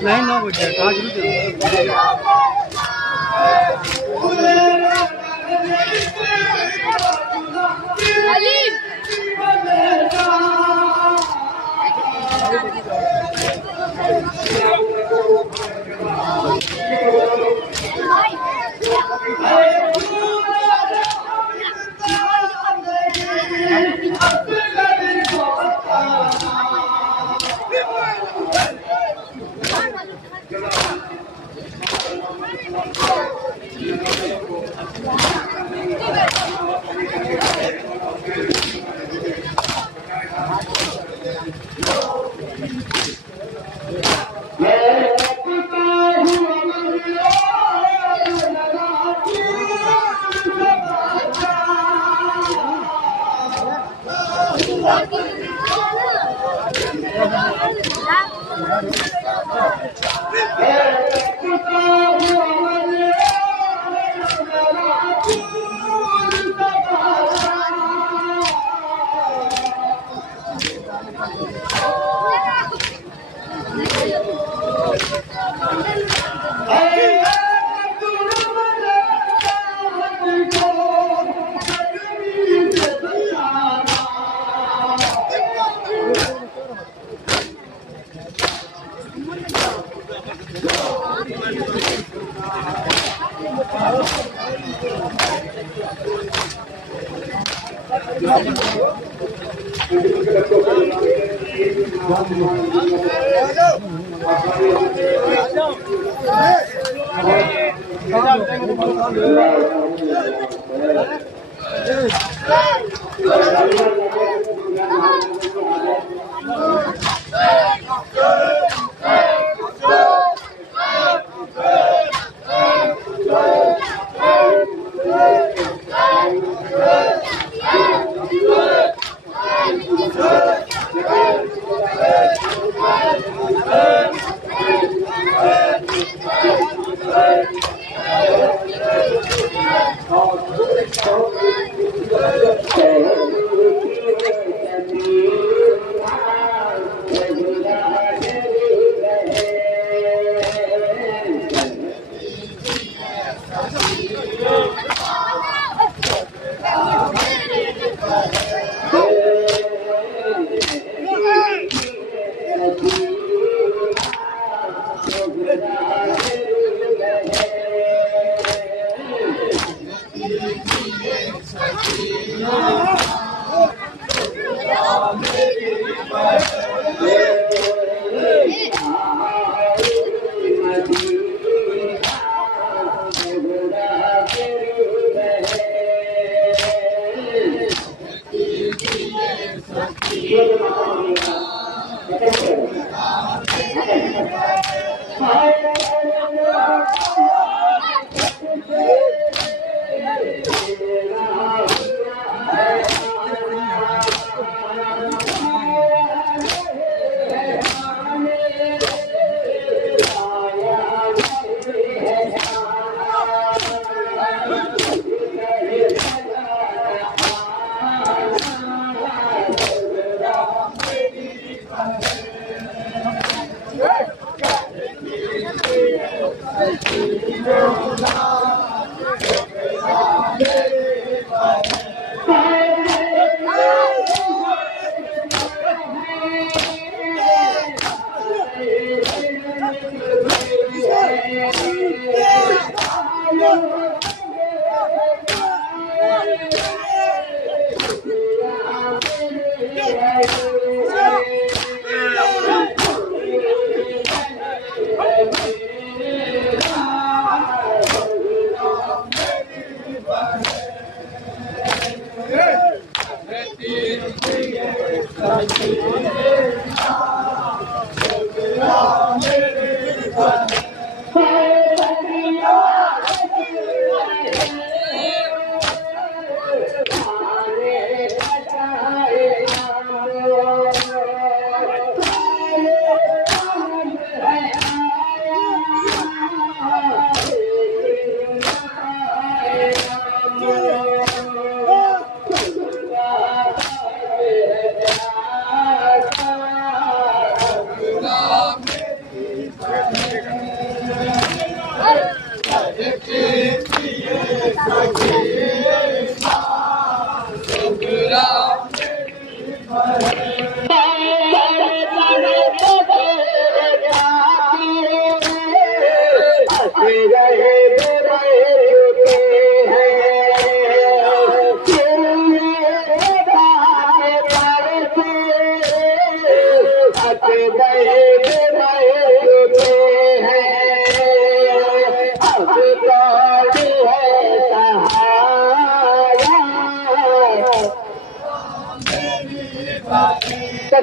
नहीं ना बच जाए कहाँ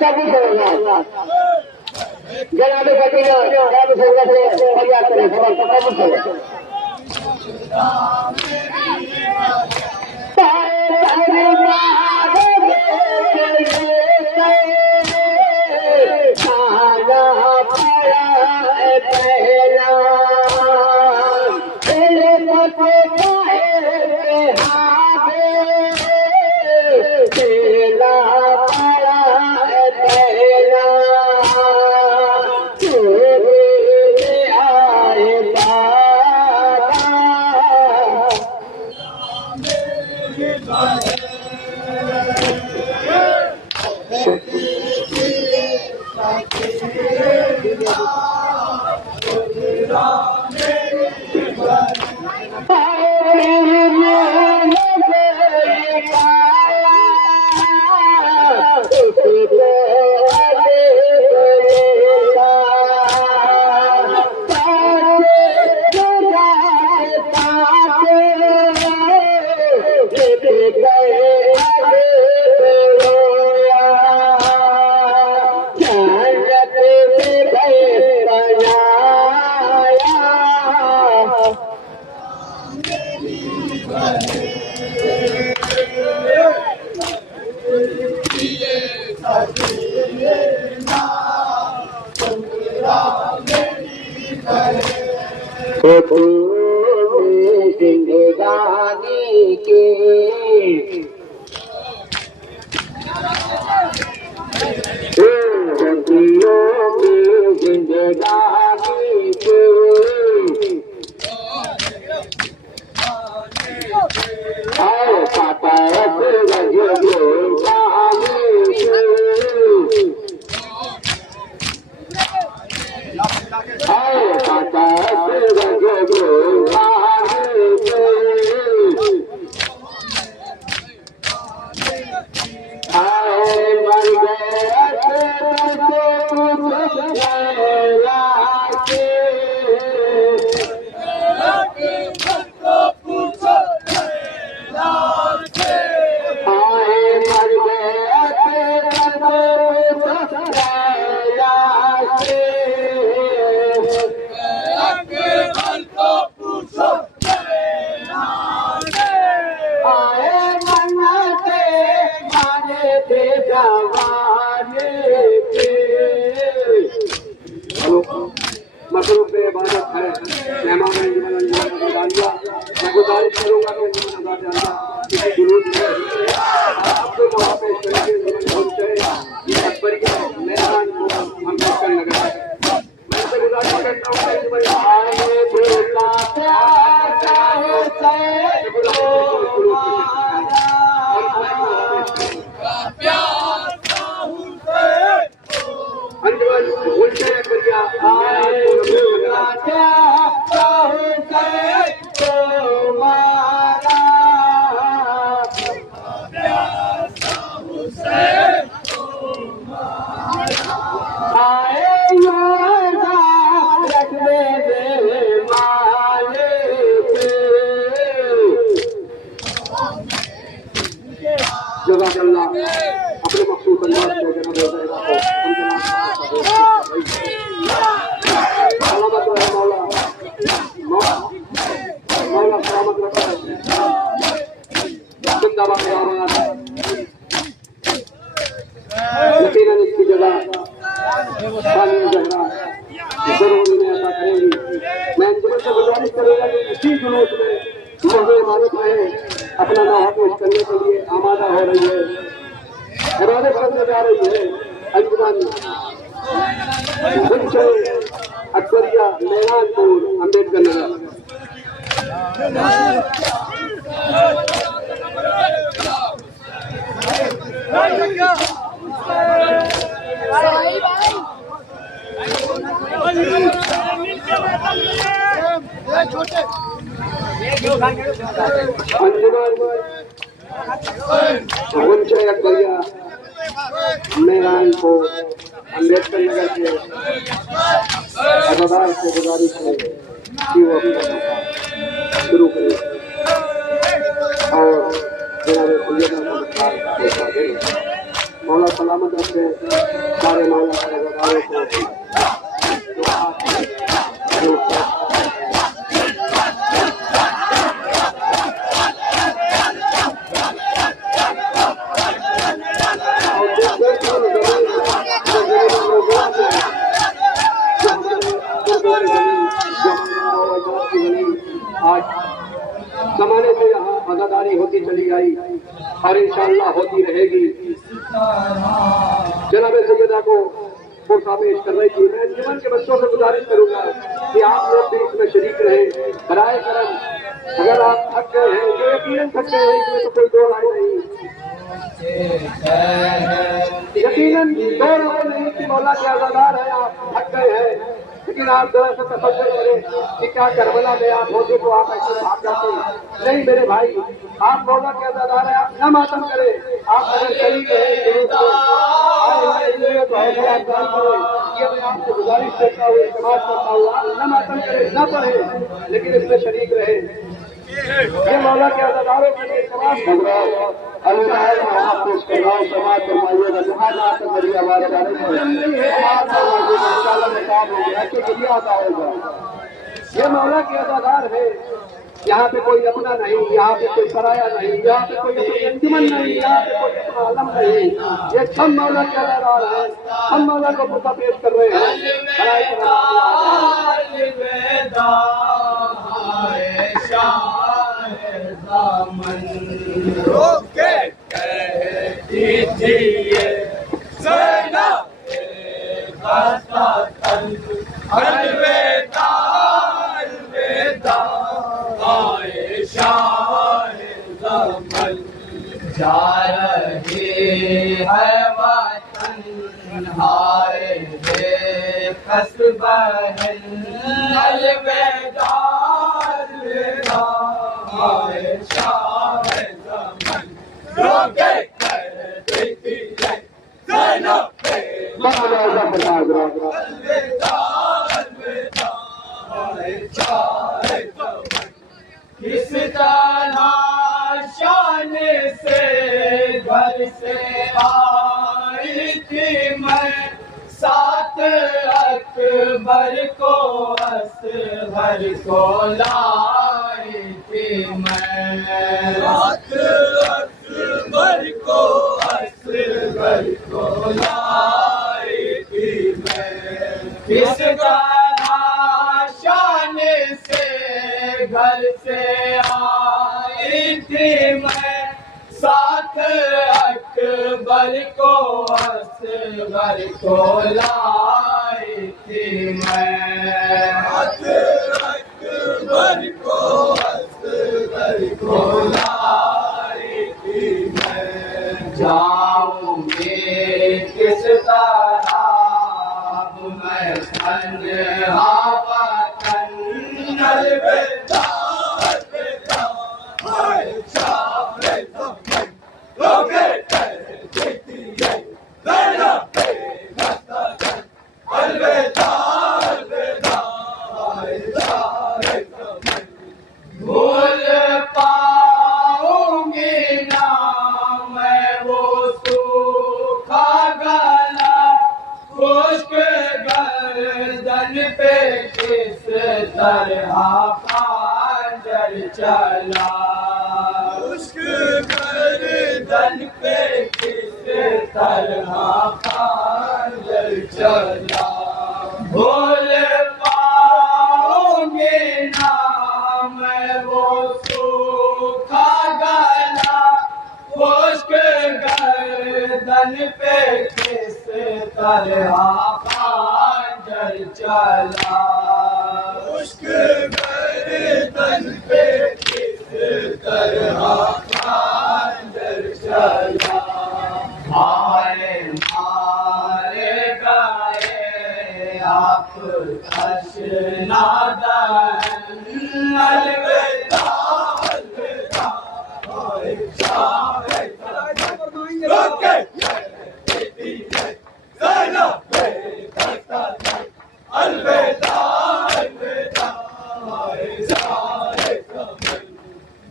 सब कुछ होगा जनाब पति जनाब संगत से फरियाद करें सब कुछ होगा जिंदगानी के जिंदगानी के आओ पापा जवानी उनके नाम सलामत रहे मौला, मौला सलामत रखे। जिंदाबाद जिंदाबाद। यकीनन इसकी जगह सानिया जहरा जरूर इन्हें ऐसा करेंगी। मैं अंजुमन से गुजारिश करूंगा कि इसी जुलूस में मौजूद इमारत रहे अपना नाम पेश करने के लिए आमादा हो रही है, इबादत करने जा रही है। अंजुमन अकबरिया मेहरानपुर अम्बेडकर नगर। अंजुमन अकबरिया मेहरानपुर अम्बेडकर नगर के अदादार से गुजारिश है कि वो अपना शुरू करें और मौला सलामत रखे सारे मौला के अदादारों को। आज जमाने से यहाँ अदादारी होती चली आई और इंशाअल्लाह होती रहेगी। जनाब सैयदा को पेश कर रही थी। मैं जीवन के बच्चों से गुजारिश करूंगा कि आप लोग भी इसमें शरीक रहें। बराए करम अगर आप थक गए हैं, जो यकीनन थक गए हैं, इसमें तो कोई दो राय नहीं, यकीनन दो राय नहीं कि मौला के अज़ादार है, आप थक गए हैं। लेकिन आप जरा सा तसव्वुर करें कि क्या करबला में आप होते तो आप ऐसे भाग जाते। नहीं मेरे भाई, आप मौला के अज़ादार है, आप न मातम करें। आप अगर शरीक हैं ये मैं आपसे गुजारिश करता हूँ, इस्तेमाल करता हूँ, आप न मातम करें, न पढ़े, लेकिन इसमें शरीक रहे। ये मौला के अज़ादारों के लिए समाज कर रहा है। अल्लाह आपको समाज फरमाइएगा जहाँ जहाँ तक मेरी आवाज आ रही है ये मौला के अज़ादार है। यहाँ पे कोई अपना नहीं, यहाँ पे कोई पराया नहीं, यहाँ पे कोई अपनी अंजुमन नहीं, यहाँ पे कोई अपना आलम नहीं। ये सब मौला के अज़ादार है। हम मौला को मुद्दा पेश कर रहे हैं। जा रहे है वतन हारे है कसबहन अलविदा अलविदा हाय शाह ज़मान रोके करती थी ज़ैनब अलविदा अलविदा हाय शाह ज़मान किस तरह शान से घर से आई थी मैं साथ अकबर को असगर को लाई थी मैं साथ अकबर को असगर को लाई थी मैं किस तरह शान से घर से आई थी मैं साथ अकबर को असगर को लाई थी मैं साथ अकबर को असगर को लाई थी मैं जाऊंगी किस तरह अब मैं तन्हा वतन अलविदा अलविदा हाय शाह ज़मान रोके करती थी ज़ैनब अलविदा अलविदा हाय गर्दन पे किस तरह खंजर चला, उसके गर्दन पे किस तरह खंजर चला। भूल पाओगे नाम वो सूखा गला, उसके गर्दन पे किस तरह खंजर चला, उसके गर्दन पे किस तरह खंजर चला। मारे मारे गए आप तशनादन, अलविदा अलविदा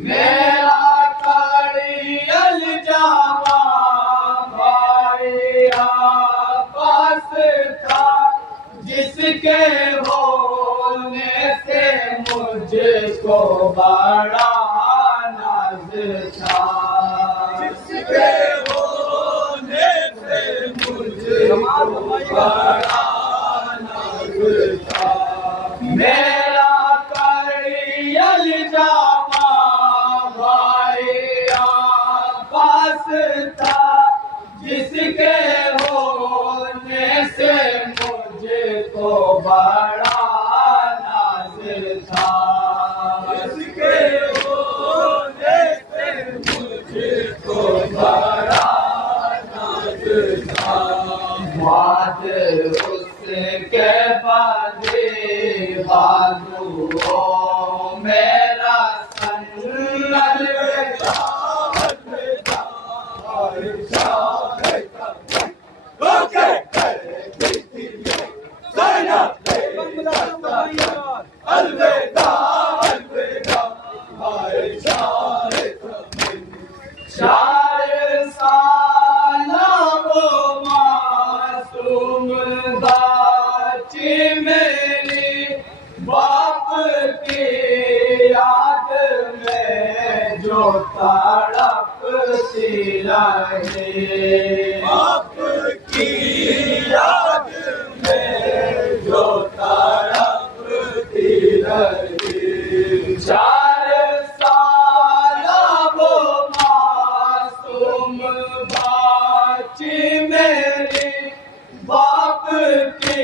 मेरा कड़ियल जावा भाई आपस था, जिसके होने से मुझको बड़ा नाज था, जिसके होने से मुझको बड़ा नाज था। मेरा कड़ियल जावा भाई आपस था, जिसके होने से मुझको बड़ा नाज था, जिसके होने से मुझको बड़ा नाज था। बाद उसके बाद बाजू मेरा सन्नल अलविदा अलविदा चार साल वो मासूम बच्ची मेरी, बाप की याद में जो तड़पती रही, बाप की याद में जो तड़पती रही। चार साल वो मासूम बच्ची मेरी, बाप की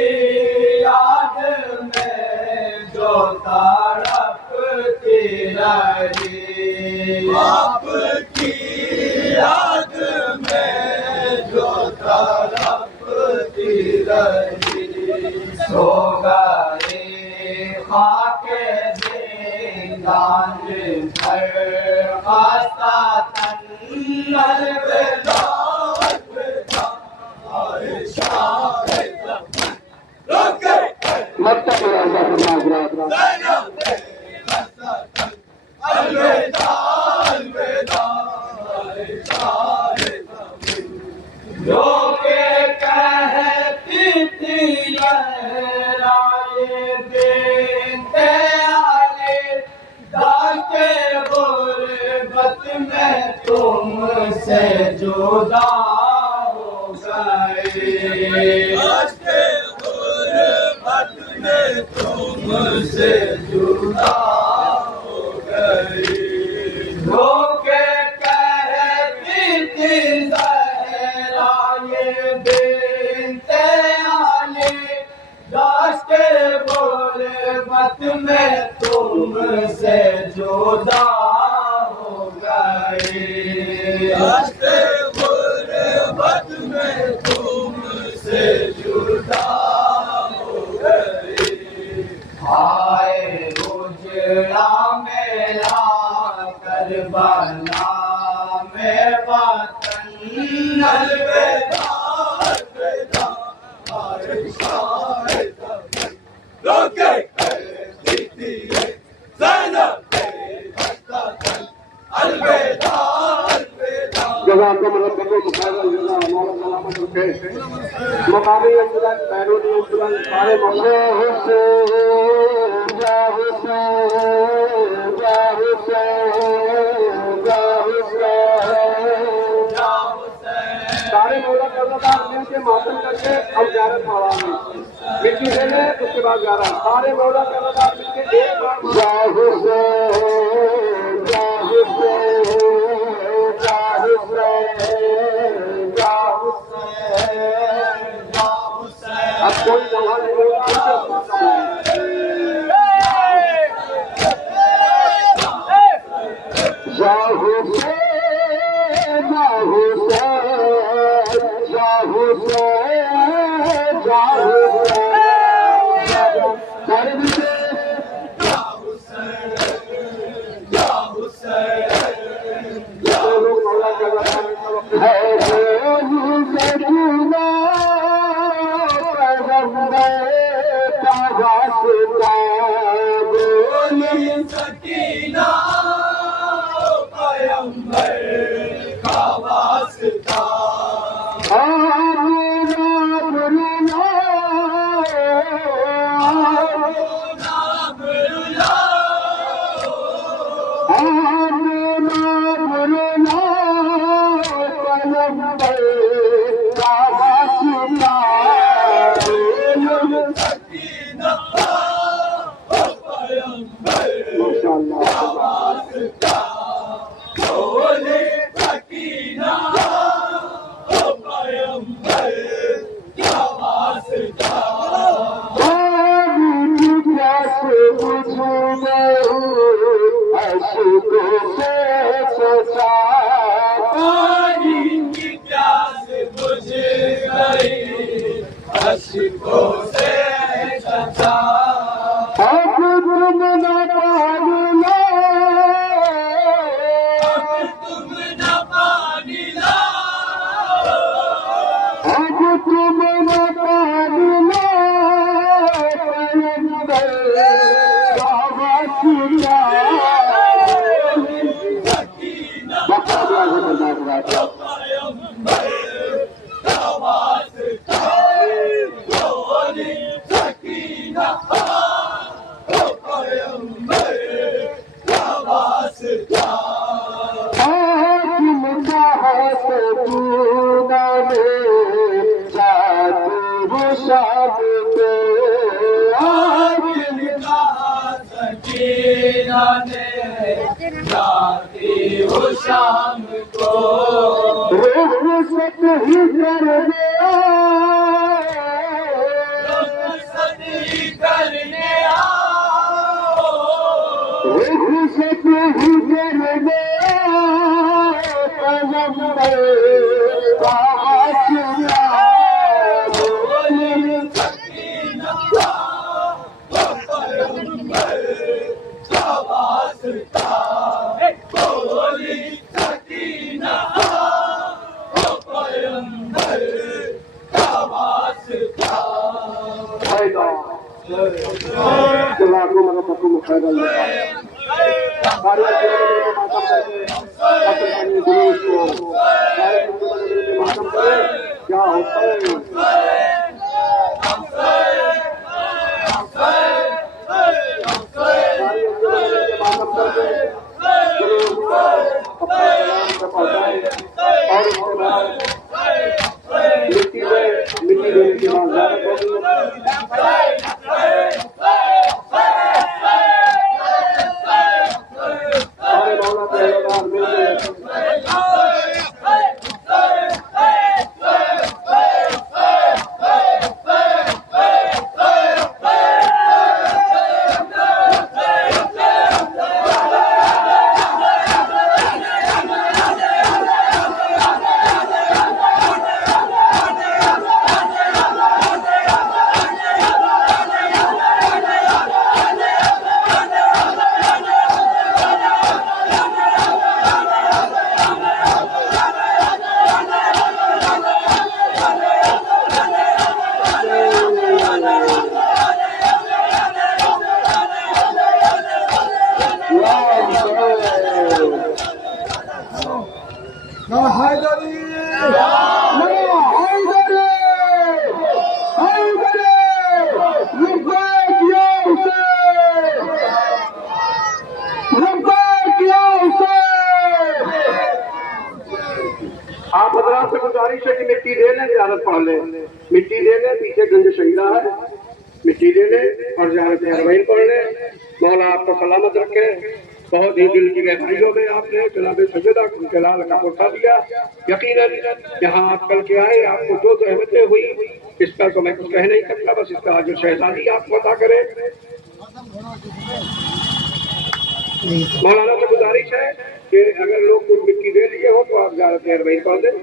याद में जो तड़पती रही, बाप की याद में जो तड़पती रही। सो गए खाके दान पर खास्ता तन, अलविदा अलविदा मतलब अलविदा अलविदा जो के कहती थी लहराए बेटे आले, दाके गुर्बत में तुमसे जुदा हो गए, दाके गुर्बत में तुमसे जुदा हो गए। जो के कहती थी बिनते आले, दास्ते गुर्बत में तुमसे जुदा हो गए, दास्ते गुर्बत में तुमसे जुदा हो गए। हाय उजड़ा मेरा करबला में वतन, अलविदा अलविदा जगह आपको मतलब मुकामी अंजुमन, बैरूनी अंजुमन, सारे मौलवी सारे मौला कर्मदार मिलकर मातम करके अब ज़ियारत हवा में मिट्टी ले लें, उसके बाद ज़ियारत सारे मौला कर्मदार मिलकर एक बार अब कोई जवान नहीं होगा सकीना पैगंबर का वास्ता अशिकों से चचा तुम न पानी ला तुम न पानी शाम को रुखसत ही करने आओ रुखसत ही करने पैगंबर का वास्ता बोले सकीना पैगंबर का वास्ता बोली सकीना पैगंबर का वास्ता लाखों मगर सबको मुखायदा लेता है सारे मातम करके अपने जुलूस को सारे मातम करे क्या होता है मातम करके जुलूस को अपने नाम से पहुंचाए और उसके बाद मिट्टी देने के बाद ज़्यादा पढ़ ले। मिट्टी दे ले, पीछे गंज शहीदा है, मिट्टी दे ले और ज़ियारत अरबईन पढ़ ले। मौला आपको सलामत रखे। बहुत ही दिल की गहराइयों में आपने जनाब सैयदा जलाल का पुरसा दिया। यकीनन यहाँ आप कल के आए, आपको जो जहमतें हुई इस पर तो मैं कुछ कह नहीं सकता, बस इसका जो शहजादी आपको अता करे। मौलाना से गुजारिश है कि अगर लोग कुछ मिट्टी दे लिए हो तो आप ज़ियारत अरबईन पढ़ दें।